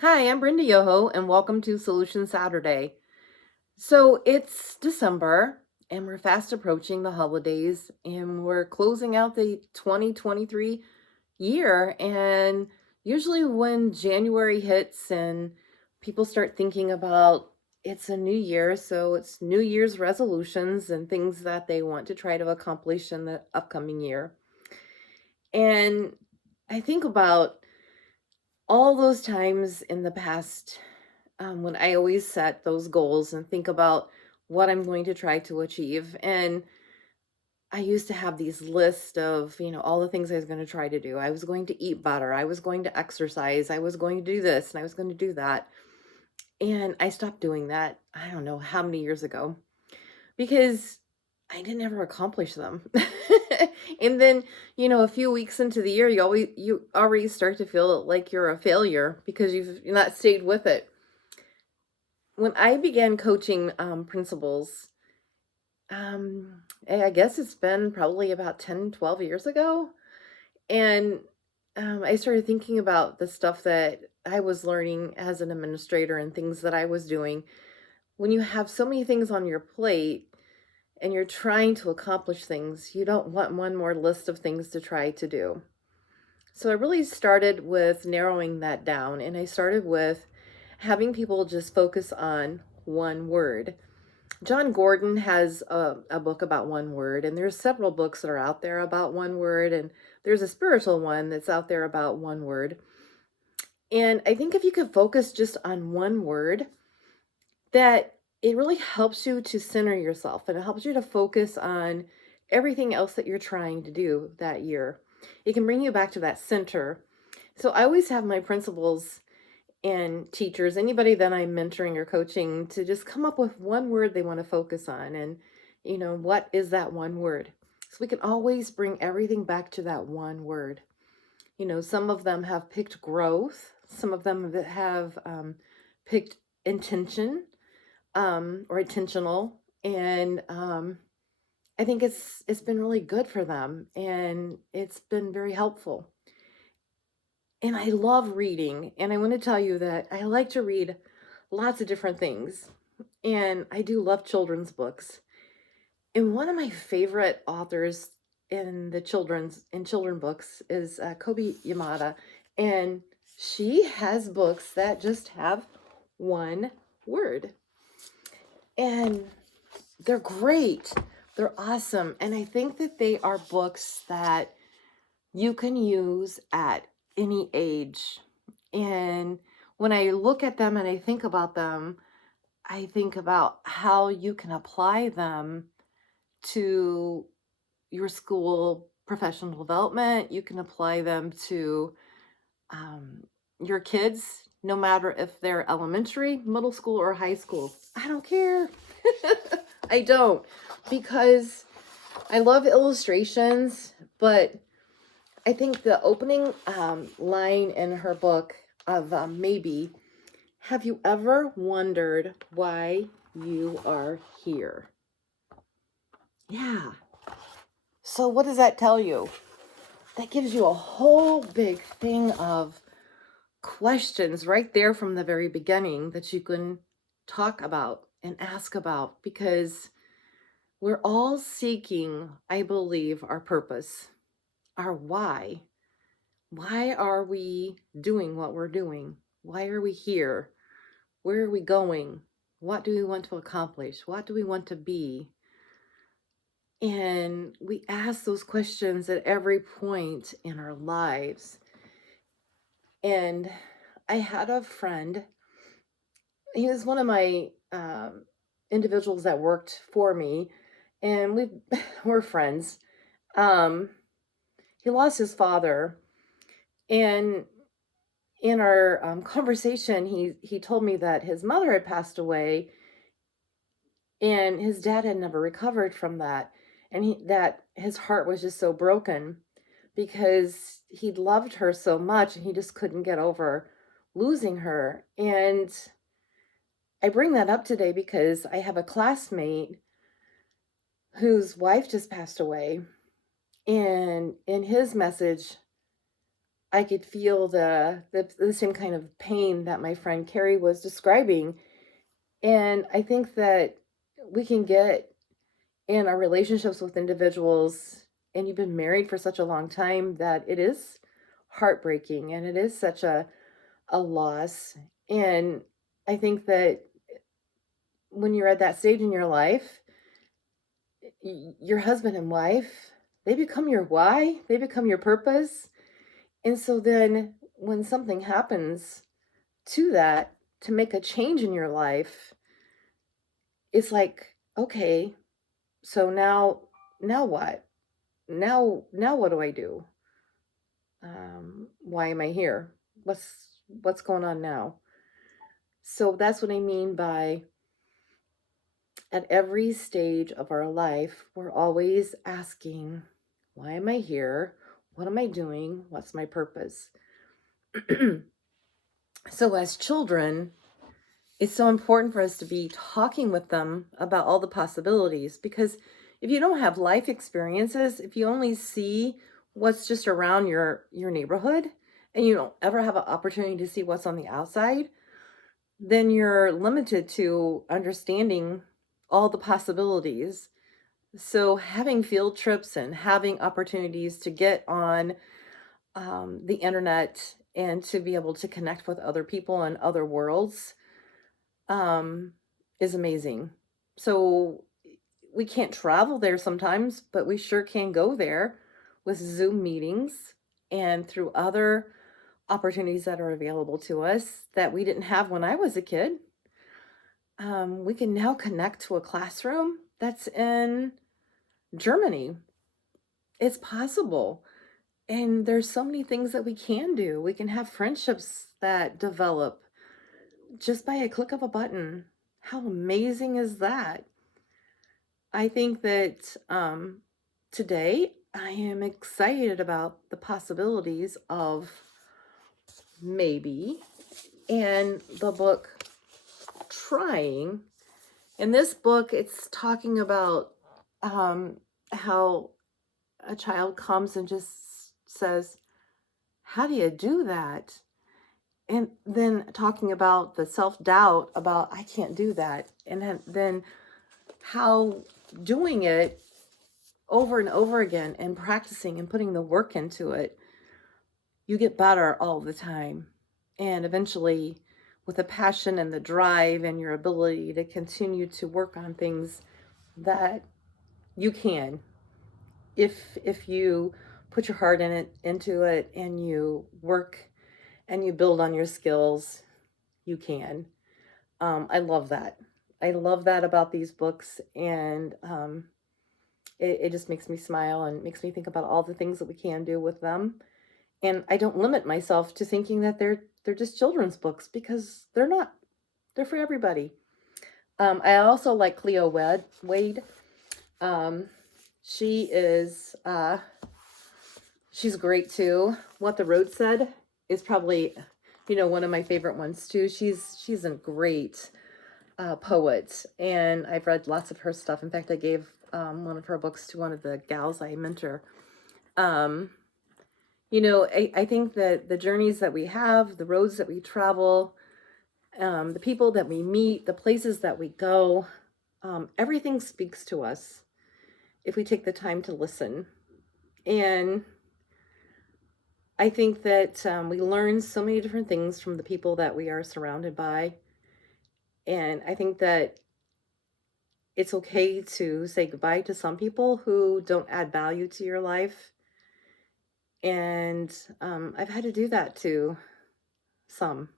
Hi, I'm Brenda Yoho, and welcome to Solution Saturday. So it's December, and we're fast approaching the holidays, and we're closing out the 2023 year. And usually, when January hits and people start thinking about it's a new year, so it's New Year's resolutions and things that they want to try to accomplish in the upcoming year. And I think about all those times in the past when I always set those goals and think about what I'm going to try to achieve. And I used to have these lists of, all the things I was going to try to do. I was going to eat better. I was going to exercise. I was going to do this and I was going to do that. And I stopped doing that. I don't know how many years ago because I didn't ever accomplish them. And then, a few weeks into the year, you already start to feel like you're a failure because you've not stayed with it. When I began coaching principals, I guess it's been probably about 10, 12 years ago. And I started thinking about the stuff that I was learning as an administrator and things that I was doing. When you have so many things on your plate and you're trying to accomplish things, you don't want one more list of things to try to do. So I really started with narrowing that down, and I started with having people just focus on one word. John Gordon has a book about one word, and there's several books that are out there about one word, and there's a spiritual one that's out there about one word. And I think if you could focus just on one word, that it really helps you to center yourself and it helps you to focus on everything else that you're trying to do that year. It can bring you back to that center. So I always have my principals and teachers, anybody that I'm mentoring or coaching, to just come up with one word they want to focus on. And, what is that one word? So we can always bring everything back to that one word. Some of them have picked growth, some of them have picked intention or intentional. And I think it's been really good for them and it's been very helpful. And I love reading, and I want to tell you that I like to read lots of different things. And I do love children's books. And one of my favorite authors in the children books is Kobi Yamada, and she has books that just have one word. And they're great. They're awesome. And I think that they are books that you can use at any age. And when I look at them and I think about them, I think about how you can apply them to your school professional development. You can apply them to um, your kids, no matter if they're elementary, middle school, or high school. I don't care. I don't, because I love illustrations, but I think the opening line in her book of maybe, have you ever wondered why you are here? Yeah. So what does that tell you? That gives you a whole big thing of questions right there from the very beginning that you can talk about and ask about, because we're all seeking, I believe, our purpose, our why. Why are we doing what we're doing? Why are we here? Where are we going? What do we want to accomplish? What do we want to be? And we ask those questions at every point in our lives. And I had a friend, he was one of my individuals that worked for me, and we're friends. He lost his father, and in our conversation, he told me that his mother had passed away, and his dad had never recovered from that, and that his heart was just so broken because he'd loved her so much, and he just couldn't get over losing her. And I bring that up today because I have a classmate whose wife just passed away, and in his message I could feel the same kind of pain that my friend Carrie was describing. And I think that we can get in our relationships with individuals, and you've been married for such a long time, that it is heartbreaking and it is such a loss. And I think that when you're at that stage in your life, your husband and wife, they become your why, they become your purpose. And so then when something happens to that, to make a change in your life, it's like, okay, so now what? Now what do I do? Why am I here? What's going on now? So that's what I mean by, at every stage of our life, we're always asking, why am I here? What am I doing? What's my purpose? So as children, it's so important for us to be talking with them about all the possibilities, because if you don't have life experiences, if you only see what's just around your neighborhood and you don't ever have an opportunity to see what's on the outside, then you're limited to understanding all the possibilities. So having field trips and having opportunities to get on the internet and to be able to connect with other people in other worlds um, is amazing. So we can't travel there sometimes, but we sure can go there with Zoom meetings and through other opportunities that are available to us that we didn't have when I was a kid. We can now connect to a classroom that's in Germany. It's possible. And there's so many things that we can do. We can have friendships that develop just by a click of a button. How amazing is that? I think that today I am excited about the possibilities of maybe, and the book Trying. In this book, it's talking about how a child comes and just says, how do you do that? And then talking about the self-doubt about, I can't do that. And then how doing it over and over again and practicing and putting the work into it, you get better all the time. And eventually, with the passion and the drive and your ability to continue to work on things, that you can, if you put your heart into it and you work and you build on your skills, you can. I love that. I love that about these books, and it just makes me smile and makes me think about all the things that we can do with them. And I don't limit myself to thinking that they're just children's books, because they're not. They're for everybody. I also like Cleo Wade. Um, she is she's great too. What the Road Said is probably, one of my favorite ones too. She's a great poet, and I've read lots of her stuff. In fact, I gave one of her books to one of the gals I mentor. Um, I think that the journeys that we have, the roads that we travel, the people that we meet, the places that we go, everything speaks to us if we take the time to listen. And I think that we learn so many different things from the people that we are surrounded by. And I think that it's okay to say goodbye to some people who don't add value to your life. And I've had to do that to some.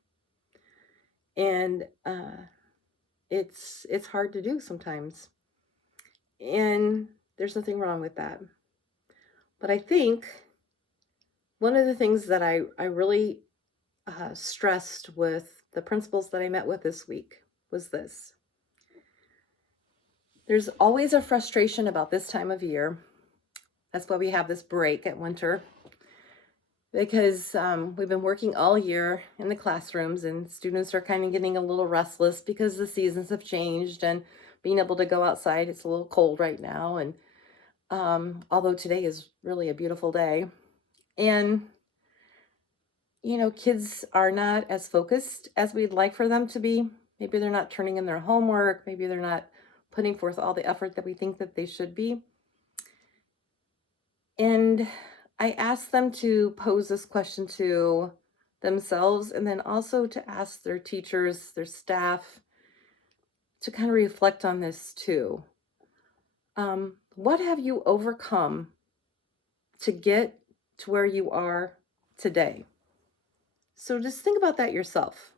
And it's hard to do sometimes. And there's nothing wrong with that. But I think one of the things that I really stressed with the principals that I met with this week was this. There's always a frustration about this time of year. That's why we have this break at winter, because we've been working all year in the classrooms, and students are kind of getting a little restless because the seasons have changed, and being able to go outside, it's a little cold right now. And although today is really a beautiful day. And kids are not as focused as we'd like for them to be. Maybe they're not turning in their homework. Maybe they're not putting forth all the effort that we think that they should be. And I asked them to pose this question to themselves and then also to ask their teachers, their staff, to kind of reflect on this too. What have you overcome to get to where you are today? So just think about that yourself.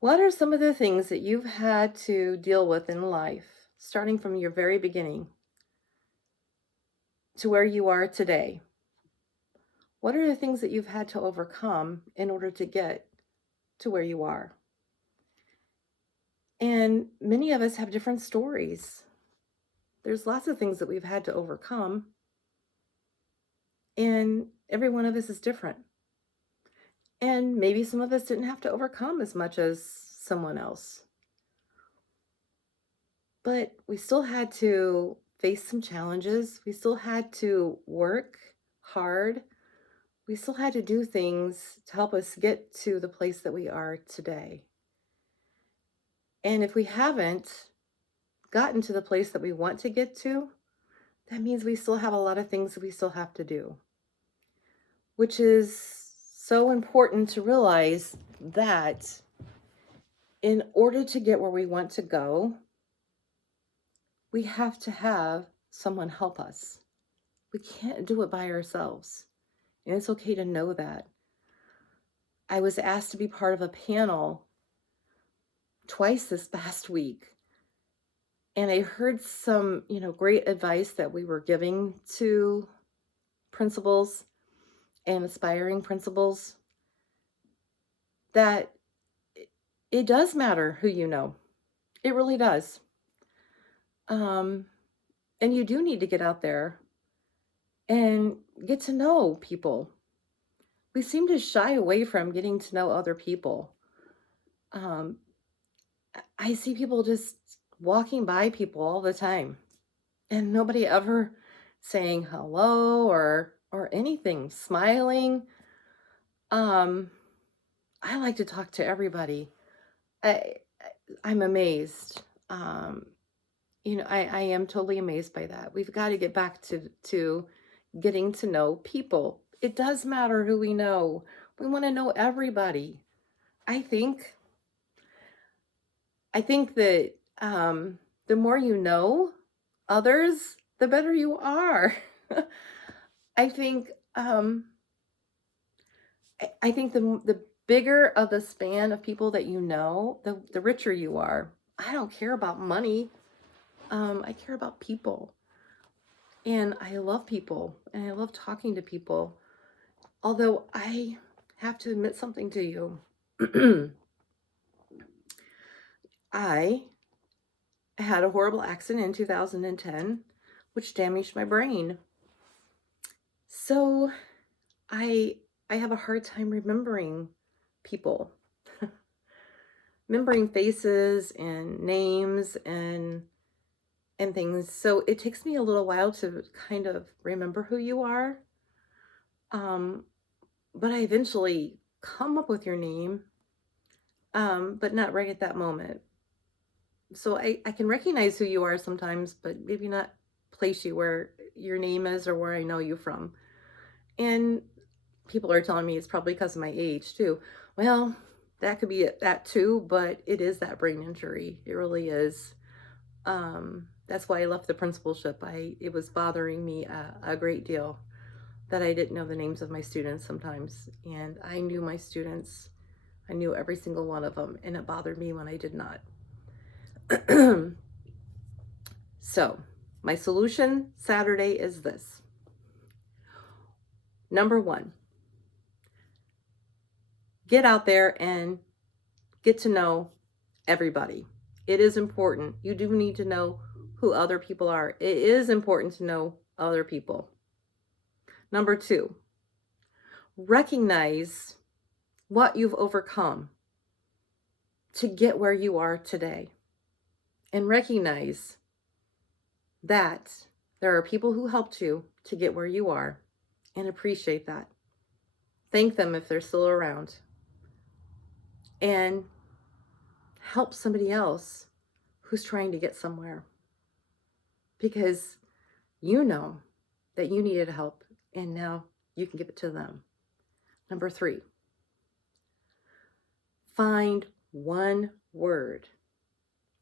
What are some of the things that you've had to deal with in life, starting from your very beginning to where you are today? What are the things that you've had to overcome in order to get to where you are? And many of us have different stories. There's lots of things that we've had to overcome, and every one of us is different. And maybe some of us didn't have to overcome as much as someone else. But we still had to face some challenges. We still had to work hard. We still had to do things to help us get to the place that we are today. And if we haven't gotten to the place that we want to get to, that means we still have a lot of things that we still have to do, which is so important to realize that in order to get where we want to go, we have to have someone help us. We can't do it by ourselves. And it's okay to know that. I was asked to be part of a panel twice this past week. And I heard some, great advice that we were giving to principals and aspiring principals, that it does matter who you know. It really does. And you do need to get out there and get to know people. We seem to shy away from getting to know other people. I see people just walking by people all the time, and nobody ever saying hello or anything, smiling. I like to talk to everybody. I'm amazed. I am totally amazed by that. We've got to get back to getting to know people. It does matter who we know. We want to know everybody. I think that the more you know others, the better you are. I think I think the bigger of the span of people that you know, the richer you are. I don't care about money. I care about people. And I love people, and I love talking to people. Although I have to admit something to you. I had a horrible accident in 2010, which damaged my brain. So I have a hard time remembering people, remembering faces and names and things. So it takes me a little while to kind of remember who you are. But I eventually come up with your name, but not right at that moment. So I can recognize who you are sometimes, but maybe not place you where your name is or where I know you from. And people are telling me it's probably because of my age too. Well, that could be that too, but it is that brain injury. It really is. That's why I left the principalship. It was bothering me a great deal that I didn't know the names of my students sometimes. And I knew my students. I knew every single one of them, and it bothered me when I did not. So, my solution Saturday is this. Number 1, get out there and get to know everybody. It is important. You do need to know who other people are. It is important to know other people. Number 2, recognize what you've overcome to get where you are today. And recognize that there are people who helped you to get where you are, and appreciate that. Thank them if they're still around. And help somebody else who's trying to get somewhere. Because you know that you needed help and now you can give it to them. Number 3, find one word,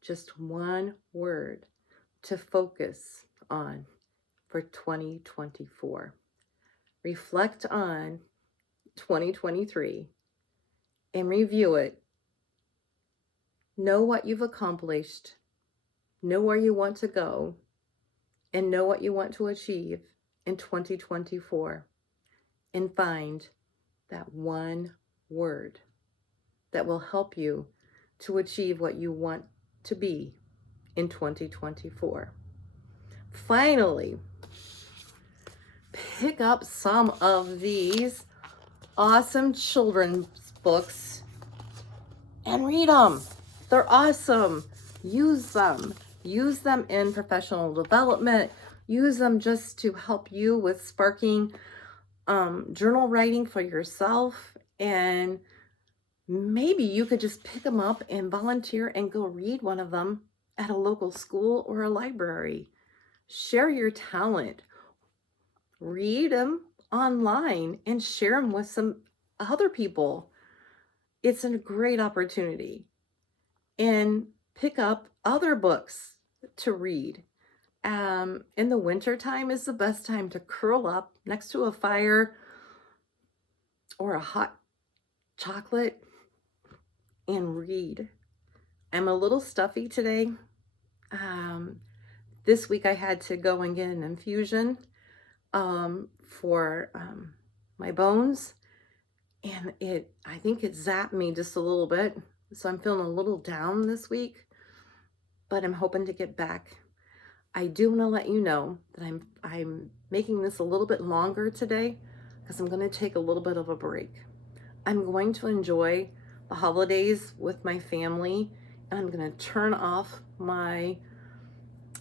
just one word to focus on for 2024. Reflect on 2023 and review it. Know what you've accomplished, know where you want to go, and know what you want to achieve in 2024. And find that one word that will help you to achieve what you want to be in 2024. Finally, pick up some of these awesome children's books and read them. They're awesome. Use them. Use them in professional development. Use them just to help you with sparking journal writing for yourself. And maybe you could just pick them up and volunteer and go read one of them at a local school or a library. Share your talent. Read them online and share them with some other people. It's a great opportunity. And pick up other books to read. In the winter time is the best time to curl up next to a fire or a hot chocolate and read. I'm a little stuffy today. This week I had to go and get an infusion for my bones, and I think it zapped me just a little bit, so I'm feeling a little down this week, but I'm hoping to get back. I do want to let you know that I'm making this a little bit longer today because I'm going to take a little bit of a break. I'm going to enjoy the holidays with my family, and I'm going to turn off my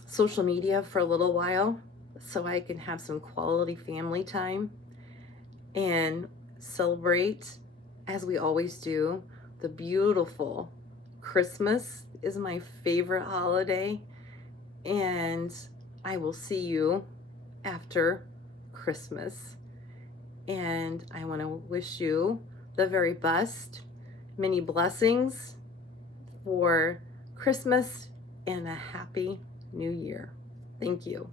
social media for a little while so I can have some quality family time and celebrate, as we always do, the beautiful Christmas is my favorite holiday, and I will see you after Christmas. And I want to wish you the very best, many blessings for Christmas and a happy new year. Thank you.